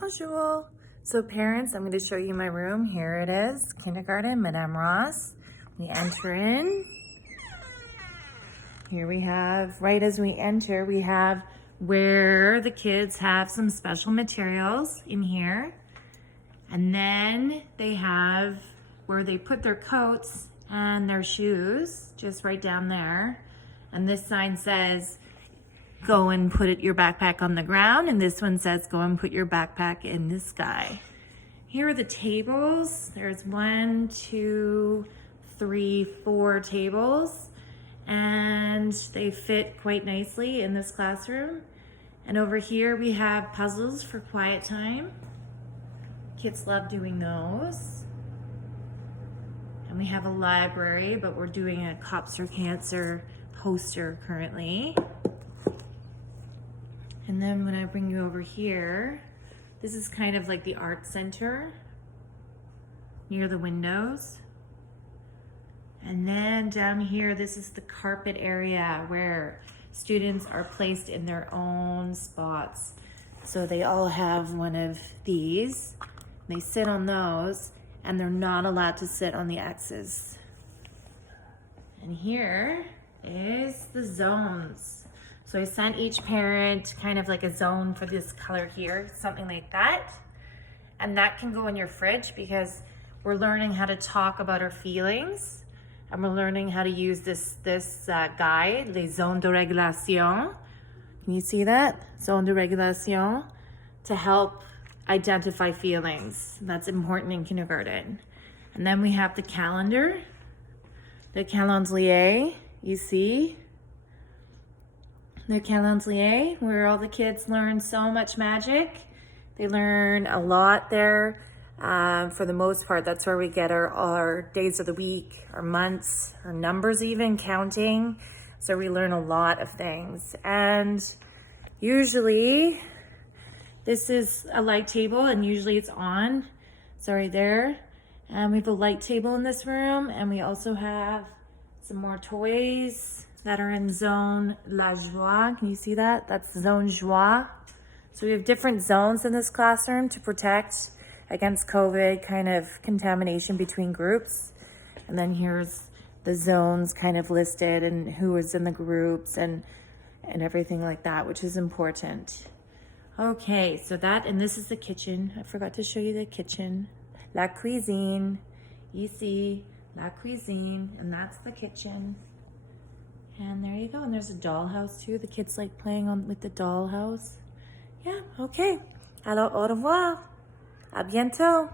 Bonjour. So parents, I'm going to show you my room. Here it is, kindergarten, Madame Ross. We enter in. Here we have, right as we enter, we have where the kids have some special materials in here. And then they have where they put their coats and their shoes, just right down there. And this sign says, go and put your backpack on the ground. And this one says, go and put your backpack in the sky. Here are the tables. There's 1, 2, 3, 4 tables. And they fit quite nicely in this classroom. And over here we have puzzles for quiet time. Kids love doing those. And we have a library, but we're doing a Cops for Cancer poster currently. And then when I bring you over here, this is kind of like the art center near the windows. And then down here, this is the carpet area where students are placed in their own spots. So they all have one of these. They sit on those, and they're not allowed to sit on the X's. And here is the zones. So I sent each parent kind of like a zone for this color here, something like that. And that can go in your fridge because we're learning how to talk about our feelings. And we're learning how to use this guide, les zones de régulation. Can you see that? Zone de régulation, to help identify feelings. That's important in kindergarten. And then we have the calendar, the calendrier, you see? The calendrier, where all the kids learn so much magic. They learn a lot there. For the most part, that's where we get our days of the week, our months, our numbers even, counting. So we learn a lot of things. And usually, this is a light table, and usually it's on. Sorry, there. And we have a light table in this room, and we also have some more toys that are in zone La Joie. Can you see that? That's zone Joie. So we have different zones in this classroom to protect against COVID kind of contamination between groups. And then here's the zones kind of listed and who is in the groups and everything like that, which is important. Okay, so that, and this is the kitchen. I forgot to show you the kitchen. La cuisine, ici, la cuisine, and that's the kitchen. And there you go, and there's a dollhouse too. The kids like playing with the dollhouse. Yeah, okay. Alors, au revoir. À bientôt.